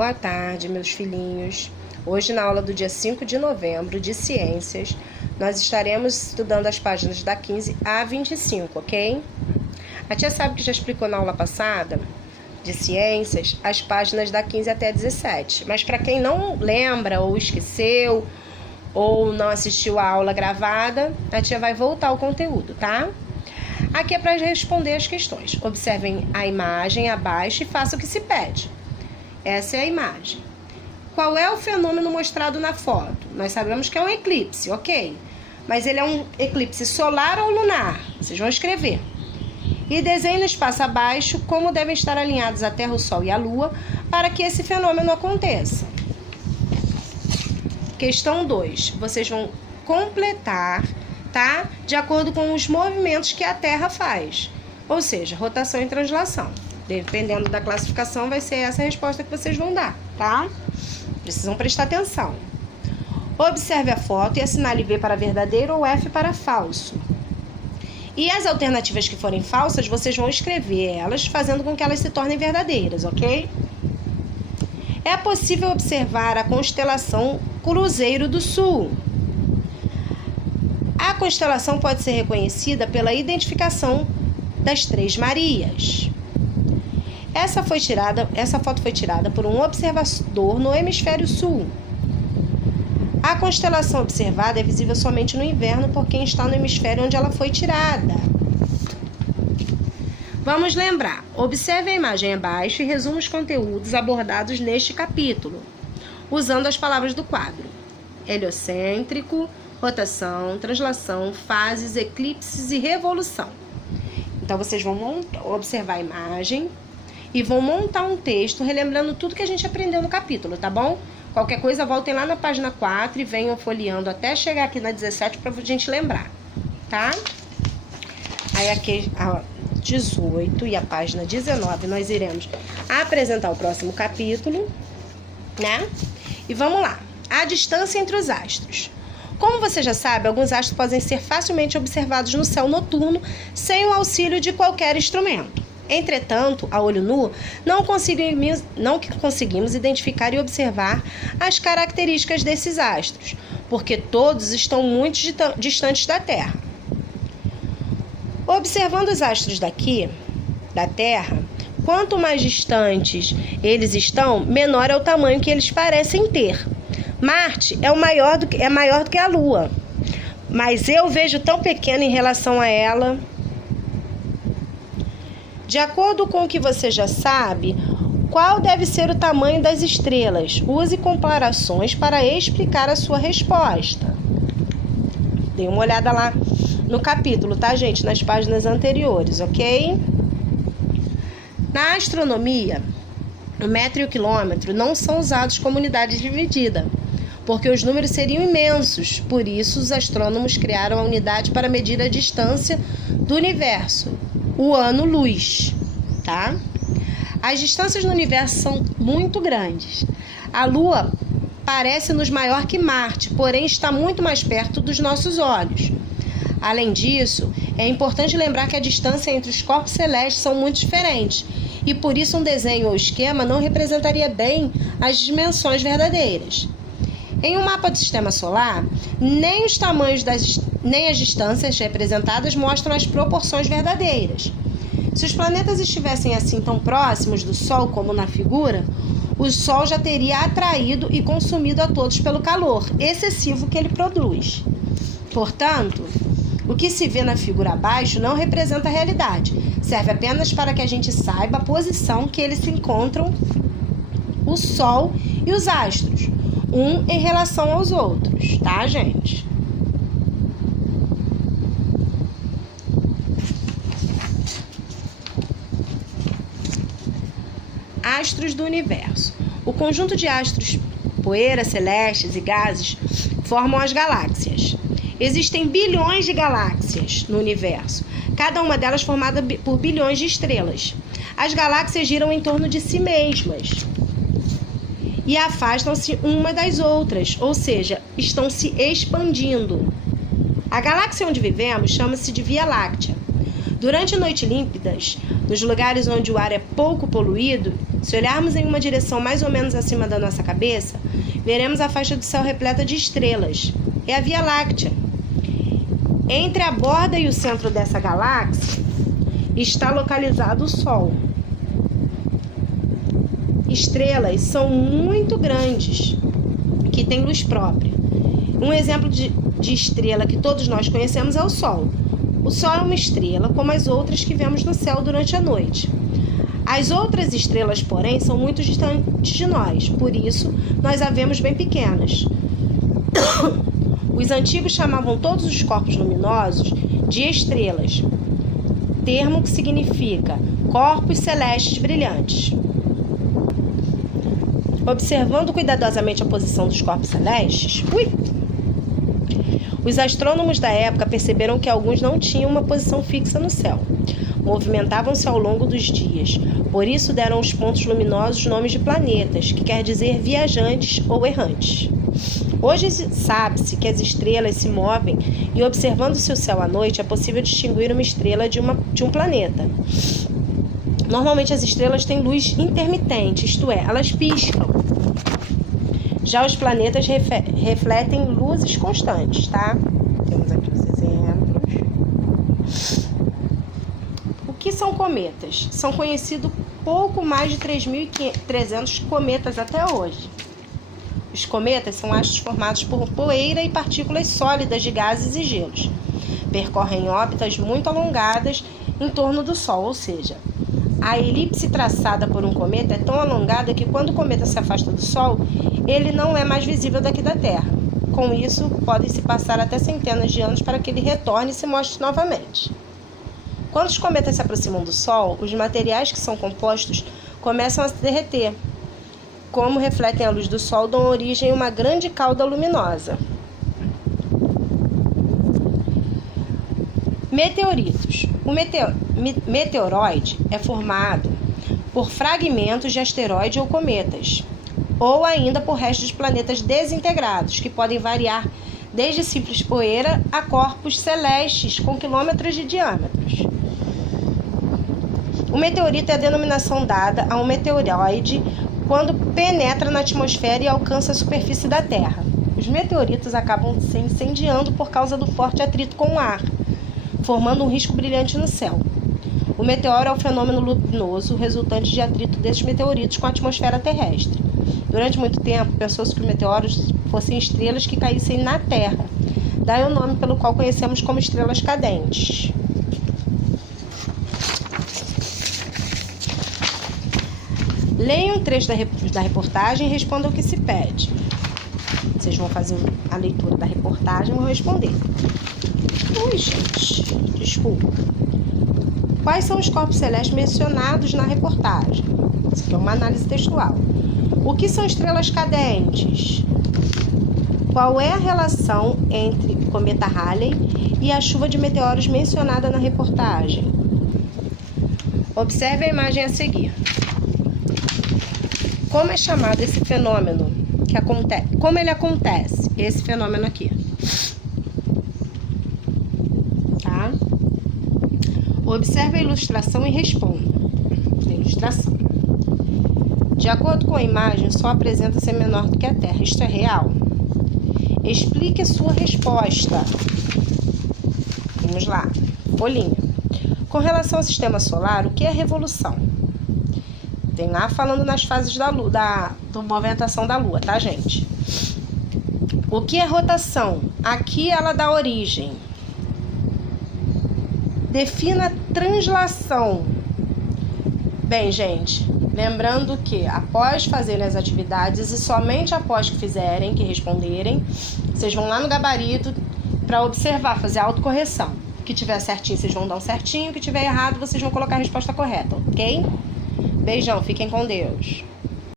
Boa tarde, meus filhinhos. Hoje, na aula do dia 5 de novembro de Ciências, nós estaremos estudando as páginas da 15 a 25, ok? A tia sabe que já explicou na aula passada de Ciências as páginas da 15 até 17, mas para quem não lembra ou esqueceu ou não assistiu a aula gravada, a tia vai voltar ao conteúdo, tá? Aqui é para responder as questões. Observem a imagem abaixo e façam o que se pede. Essa é a imagem. Qual é o fenômeno mostrado na foto? Nós sabemos que é um eclipse, ok? Mas ele é um eclipse solar ou lunar? Vocês vão escrever. E desenhe no espaço abaixo como devem estar alinhados a Terra, o Sol e a Lua para que esse fenômeno aconteça. Questão 2. Vocês vão completar, tá? De acordo com os movimentos que a Terra faz. Ou seja, rotação e translação. Dependendo da classificação, vai ser essa a resposta que vocês vão dar, tá? Precisam prestar atenção. Observe a foto e assinale V para verdadeiro ou F para falso. E as alternativas que forem falsas, vocês vão escrever elas, fazendo com que elas se tornem verdadeiras, ok? É possível observar a constelação Cruzeiro do Sul. A constelação pode ser reconhecida pela identificação das Três Marias. Essa foto foi tirada por um observador no hemisfério sul. A constelação observada é visível somente no inverno por quem está no hemisfério onde ela foi tirada. Vamos lembrar. Observe a imagem abaixo e resuma os conteúdos abordados neste capítulo, usando as palavras do quadro: heliocêntrico, rotação, translação, fases, eclipses e revolução. Então, vocês vão observar a imagem e vão montar um texto relembrando tudo que a gente aprendeu no capítulo, tá bom? Qualquer coisa, voltem lá na página 4 e venham folheando até chegar aqui na 17 pra gente lembrar, tá? Aí aqui a 18 e a página 19 nós iremos apresentar o próximo capítulo, né? E vamos lá. A distância entre os astros. Como você já sabe, alguns astros podem ser facilmente observados no céu noturno sem o auxílio de qualquer instrumento. Entretanto, a olho nu, não conseguimos identificar e observar as características desses astros, porque todos estão muito distantes da Terra. Observando os astros daqui, da Terra, quanto mais distantes eles estão, menor é o tamanho que eles parecem ter. Marte é maior do que a Lua, mas eu vejo tão pequena em relação a ela. De acordo com o que você já sabe, qual deve ser o tamanho das estrelas? Use comparações para explicar a sua resposta. Dê uma olhada lá no capítulo, tá, gente? Nas páginas anteriores, ok? Na astronomia, o metro e o quilômetro não são usados como unidade dividida, porque os números seriam imensos. Por isso, os astrônomos criaram a unidade para medir a distância do universo, o ano-luz, tá? As distâncias no universo são muito grandes. A Lua parece-nos maior que Marte, porém está muito mais perto dos nossos olhos. Além disso, é importante lembrar que a distância entre os corpos celestes são muito diferentes, e por isso um desenho ou esquema não representaria bem as dimensões verdadeiras. Em um mapa do sistema solar, nem os tamanhos nem as distâncias representadas mostram as proporções verdadeiras. Se os planetas estivessem assim tão próximos do Sol como na figura, o Sol já teria atraído e consumido a todos pelo calor excessivo que ele produz. Portanto, o que se vê na figura abaixo não representa a realidade, serve apenas para que a gente saiba a posição que eles se encontram, o Sol e os astros, um em relação aos outros, tá, gente? Astros do universo. O conjunto de astros, poeiras celestes e gases formam as galáxias. Existem bilhões de galáxias no universo, cada uma delas formada por bilhões de estrelas. As galáxias giram em torno de si mesmas e afastam-se uma das outras, ou seja, estão se expandindo. A galáxia onde vivemos chama-se de Via Láctea. Durante noites límpidas, nos lugares onde o ar é pouco poluído Se olharmos em uma direção mais ou menos acima da nossa cabeça, veremos a faixa do céu repleta de estrelas. É a Via Láctea. Entre a borda e o centro dessa galáxia está localizado o Sol. Estrelas são muito grandes, que têm luz própria. Um exemplo de estrela que todos nós conhecemos é o Sol. O Sol é uma estrela, como as outras que vemos no céu durante a noite. As outras estrelas, porém, são muito distantes de nós, por isso nós a vemos bem pequenas. Os antigos chamavam todos os corpos luminosos de estrelas, termo que significa corpos celestes brilhantes. Observando cuidadosamente a posição dos corpos celestes, os astrônomos da época perceberam que alguns não tinham uma posição fixa no céu. Movimentavam-se ao longo dos dias. Por isso deram aos pontos luminosos nomes de planetas, que quer dizer viajantes ou errantes. Hoje sabe-se que as estrelas se movem e, observando-se o céu à noite, é possível distinguir uma estrela de um planeta. Normalmente as estrelas têm luz intermitente, isto é, elas piscam. Já os planetas refletem luzes constantes, tá? Temos aqui os exemplos. O que são cometas? São conhecidos pouco mais de 3.300 cometas até hoje. Os cometas são astros formados por poeira e partículas sólidas de gases e gelos. Percorrem órbitas muito alongadas em torno do Sol, ou seja, a elipse traçada por um cometa é tão alongada que quando o cometa se afasta do Sol, ele não é mais visível daqui da Terra. Com isso, podem-se passar até centenas de anos para que ele retorne e se mostre novamente. Quando os cometas se aproximam do Sol, os materiais que são compostos começam a se derreter. Como refletem a luz do Sol, dão origem a uma grande cauda luminosa. Meteoritos. O meteoroide é formado por fragmentos de asteroide ou cometas, ou ainda por restos de planetas desintegrados, que podem variar desde simples poeira a corpos celestes com quilômetros de diâmetros. O meteorito é a denominação dada a um meteoroide quando penetra na atmosfera e alcança a superfície da Terra. Os meteoritos acabam se incendiando por causa do forte atrito com o ar, formando um risco brilhante no céu. O meteoro é um fenômeno luminoso resultante de atrito desses meteoritos com a atmosfera terrestre. Durante muito tempo, pensou-se que os meteoros fossem estrelas que caíssem na Terra. Daí o nome pelo qual conhecemos como estrelas cadentes. Leiam um trecho da reportagem e respondam o que se pede. Vocês vão fazer a leitura da reportagem e vão responder. Oi, gente. Desculpa. Quais são os corpos celestes mencionados na reportagem? Isso aqui é uma análise textual. O que são estrelas cadentes? Qual é a relação entre o cometa Halley e a chuva de meteoros mencionada na reportagem? Observe a imagem a seguir. Como é chamado esse fenômeno que acontece? Como ele acontece? Esse fenômeno aqui. Tá? Observe a ilustração e responda. Ilustração. De acordo com a imagem, o Sol apresenta ser menor do que a Terra. Isto é real? Explique a sua resposta. Vamos lá. Folhinha. Com relação ao sistema solar, o que é revolução? Tem lá falando nas fases da movimentação da Lua, tá, gente? O que é rotação? Aqui ela dá origem. Defina a translação. Bem, gente, lembrando que após fazerem as atividades e somente após que fizerem, que responderem, vocês vão lá no gabarito para observar, fazer a autocorreção. O que tiver certinho, vocês vão dar um certinho. O que tiver errado, vocês vão colocar a resposta correta, ok? Beijão, fiquem com Deus.